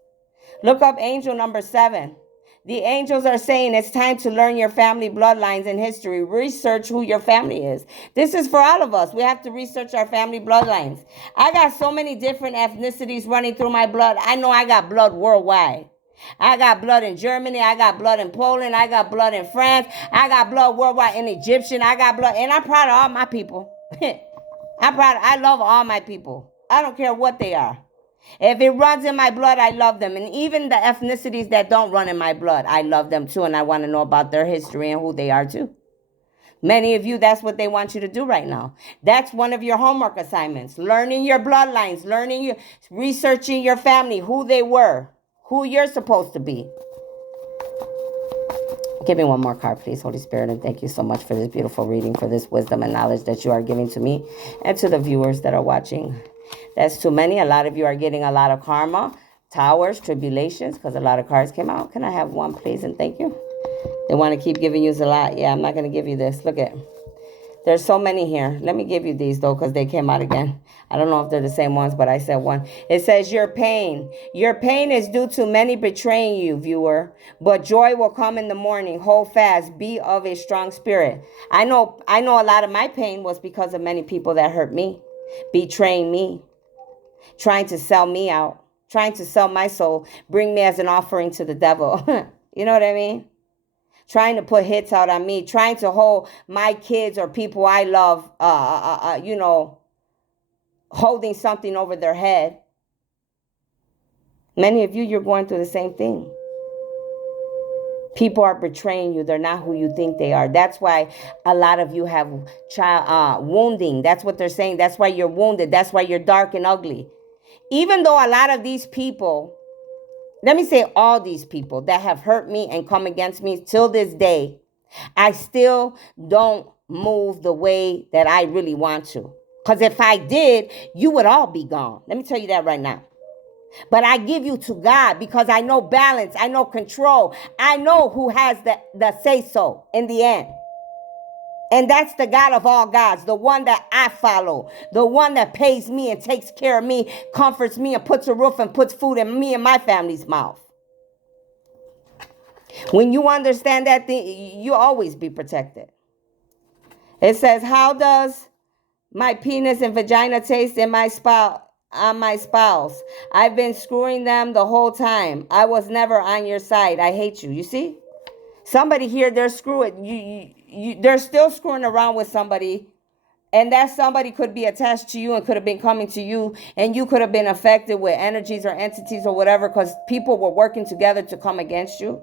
Look up angel number 7. The angels are saying it's time to learn your family bloodlines and history. Research who your family is. This is for all of us. We have to research our family bloodlines. I got so many different ethnicities running through my blood. I know I got blood worldwide. I got blood in Germany. I got blood in Poland. I got blood in France. I got blood worldwide in Egyptian. I got blood. And I'm proud of all my people. I love all my people. I don't care what they are. If it runs in my blood, I love them. And even the ethnicities that don't run in my blood, I love them too. And I want to know about their history and who they are too. Many of you, that's what they want you to do right now. That's one of your homework assignments. Learning your bloodlines, researching your family, who they were, who you're supposed to be. Give me one more card, please, Holy Spirit. And thank you so much for this beautiful reading, for this wisdom and knowledge that you are giving to me and to the viewers that are watching. That's too many. A lot of you are getting a lot of karma, towers, tribulations, because a lot of cards came out. Can I have one, please? And thank you. They want to keep giving you a lot. Yeah, I'm not going to give you this. Look at, there's so many here. Let me give you these, though, because they came out again. I don't know if they're the same ones, but I said one. It says your pain. Your pain is due to many betraying you, viewer. But joy will come in the morning. Hold fast. Be of a strong spirit. I know a lot of my pain was because of many people that hurt me, betraying me, trying to sell me out, trying to sell my soul, bring me as an offering to the devil. You know what I mean? Trying to put hits out on me, trying to hold my kids or people I love, holding something over their head. Many of you, you're going through the same thing. People are betraying you. They're not who you think they are. That's why a lot of you have wounding. That's what they're saying. That's why you're wounded. That's why you're dark and ugly. Even though a lot of these people, let me say all these people that have hurt me and come against me till this day, I still don't move the way that I really want to. Because if I did, you would all be gone. Let me tell you that right now. But I give you to God because I know balance. I know control. I know who has the say-so in the end. And that's the God of all gods, the one that I follow, the one that pays me and takes care of me, comforts me, and puts a roof and puts food in me and my family's mouth. When you understand that thing, you always be protected. It says, how does my penis and vagina taste in my spouse? On my spouse, I've been screwing them the whole time. I was never on your side. I hate you. You see, somebody here, they're screwing. They're still screwing around with somebody, and that somebody could be attached to you and could have been coming to you, and you could have been affected with energies or entities or whatever because people were working together to come against you.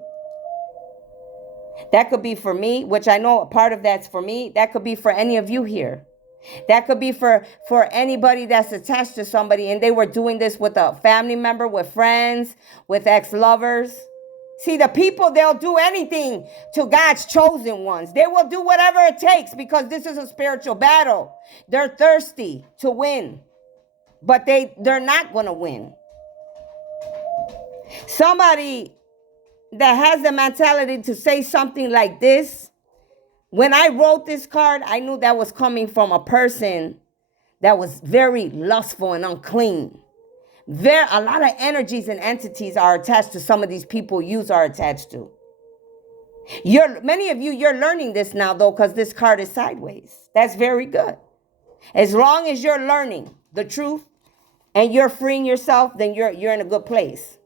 That could be for me, which I know a part of that's for me. That could be for any of you here. That could be for anybody that's attached to somebody and they were doing this with a family member, with friends, with ex-lovers. See, the people, they'll do anything to God's chosen ones. They will do whatever it takes because this is a spiritual battle. They're thirsty to win, but they're not going to win. Somebody that has the mentality to say something like this, when I wrote this card, I knew that was coming from a person that was very lustful and unclean. A lot of energies and entities are attached to some of these people you are attached to. Many of you, you're learning this now, though, because this card is sideways. That's very good. As long as you're learning the truth and you're freeing yourself, then you're in a good place.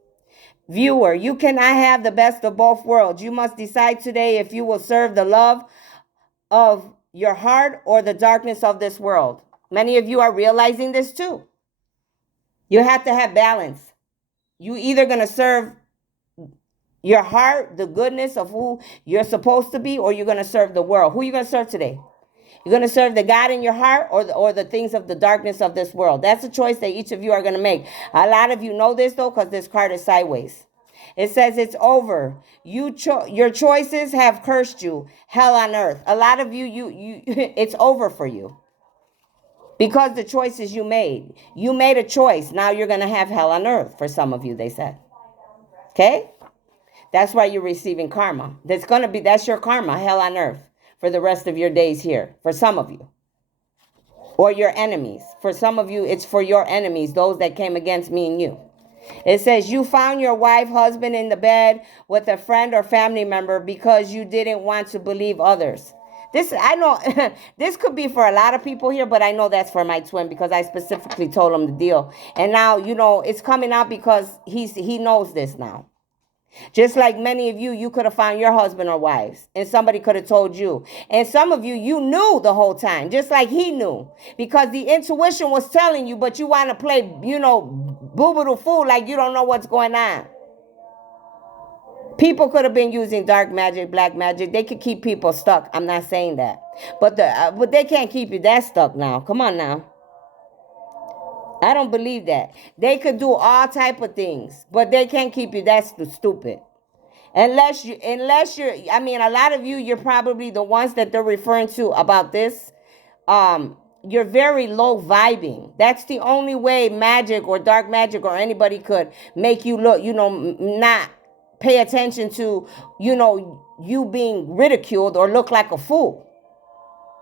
Viewer, you cannot have the best of both worlds. You must decide today if you will serve the love of your heart or the darkness of this world. Many of you are realizing this too. You have to have balance. You either going to serve your heart, the goodness of who you're supposed to be, or you're going to serve the world. Who are you going to serve today? You're going to serve the God in your heart or the things of the darkness of this world. That's a choice that each of you are going to make. A lot of you know this, though, because this card is sideways. It says it's over. Your choices have cursed you. Hell on earth. A lot of you it's over for you. Because the choices you made. You made a choice. Now you're going to have hell on earth for some of you, they said. Okay? That's why you're receiving karma. That's your karma, hell on earth, for the rest of your days here. For some of you. Or your enemies. For some of you, it's for your enemies, those that came against me and you. It says you found your wife, husband in the bed with a friend or family member because you didn't want to believe others. I know this could be for a lot of people here, but I know that's for my twin because I specifically told him the deal. And now, it's coming out because he knows this now. Just like many of you could have found your husband or wives and somebody could have told you. And some of you knew the whole time, just like he knew. Because the intuition was telling you, but you want to play, boo-boo fool like you don't know what's going on. People could have been using dark magic, black magic. They could keep people stuck. I'm not saying that. But they can't keep you that stuck now. Come on now. I don't believe that. They could do all type of things, but they can't keep you that stupid. Unless you're, a lot of you, you're probably the ones that they're referring to about this. You're very low vibing. That's the only way magic or dark magic or anybody could make you look, not pay attention to, you being ridiculed or look like a fool.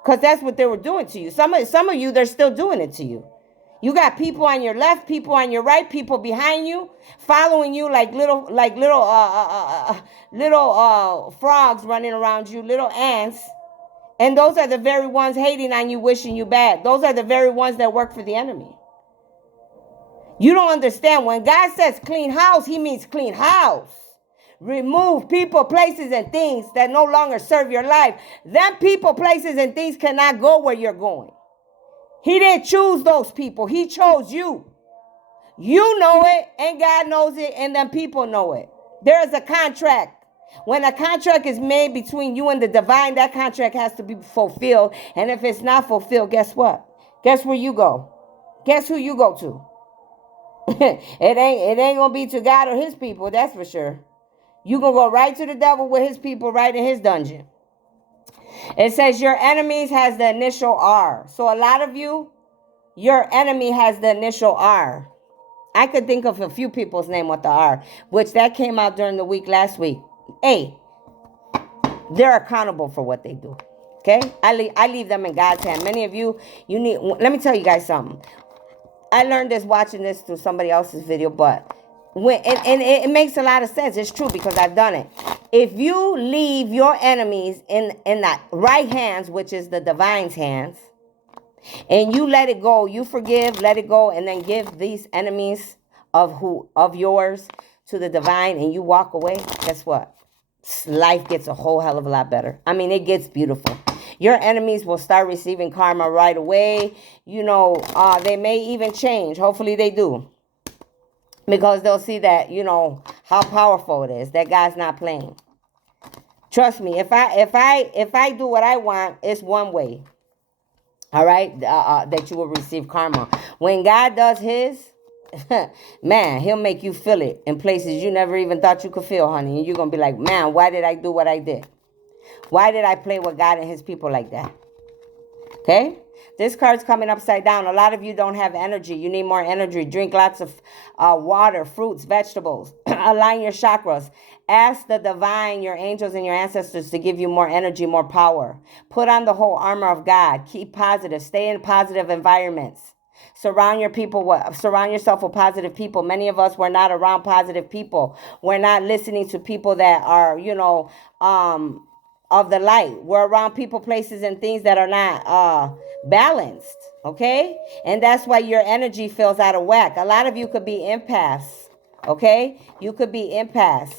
Because that's what they were doing to you. Some of you, they're still doing it to you. You got people on your left, people on your right, people behind you, following you like little frogs running around you, little ants. And those are the very ones hating on you, wishing you bad. Those are the very ones that work for the enemy. You don't understand. When God says clean house, he means clean house. Remove people, places, and things that no longer serve your life. Them people, places, and things cannot go where you're going. He didn't choose those people. He chose you. You know it, and God knows it, and then people know it. There is a contract. When a contract is made between you and the divine, that contract has to be fulfilled. And if it's not fulfilled, guess what? Guess where you go? Guess who you go to? It ain't gonna be to God or his people, that's for sure. You gonna go right to the devil with his people right in his dungeon. It says your enemies has the initial R. So a lot of you, your enemy has the initial R. I could think of a few people's name with the R, which that came out during the week last week. Hey, they're accountable for what they do. Okay? I leave them in God's hand. Many of you, let me tell you guys something. I learned this watching this through somebody else's video, but and it makes a lot of sense. It's true because I've done it. If you leave your enemies in the right hands, which is the divine's hands, and you let it go, you forgive, let it go, and then give these enemies of yours to the divine, and you walk away, guess what? Life gets a whole hell of a lot better. I mean, it gets beautiful. Your enemies will start receiving karma right away. They may even change. Hopefully they do. Because they'll see that, how powerful it is. That guy's not playing. Trust me, if I do what I want, it's one way. All right? That you will receive karma. When God does his, man, he'll make you feel it in places you never even thought you could feel, honey. And you're going to be like, man, why did I do what I did? Why did I play with God and his people like that? Okay? This card's coming upside down. A lot of you don't have energy. You need more energy. Drink lots of water, fruits, vegetables. Align your chakras. Ask the divine, your angels and your ancestors to give you more energy, more power. Put on the whole armor of God. Keep positive. Stay in positive environments. Surround yourself with positive people. Many of us, we're not around positive people. We're not listening to people that are, of the light. We're around people, places, and things that are not balanced. Okay? And that's why your energy feels out of whack. A lot of you could be empaths. Okay? You could be empaths,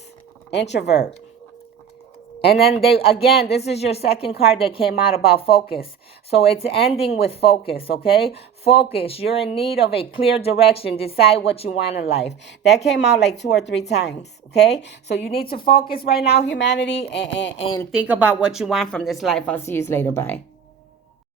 introvert. And then this is your second card that came out about focus. So it's ending with focus, okay? Focus. You're in need of a clear direction. Decide what you want in life. That came out like 2 or 3 times, okay? So you need to focus right now, humanity, and think about what you want from this life. I'll see you later. Bye.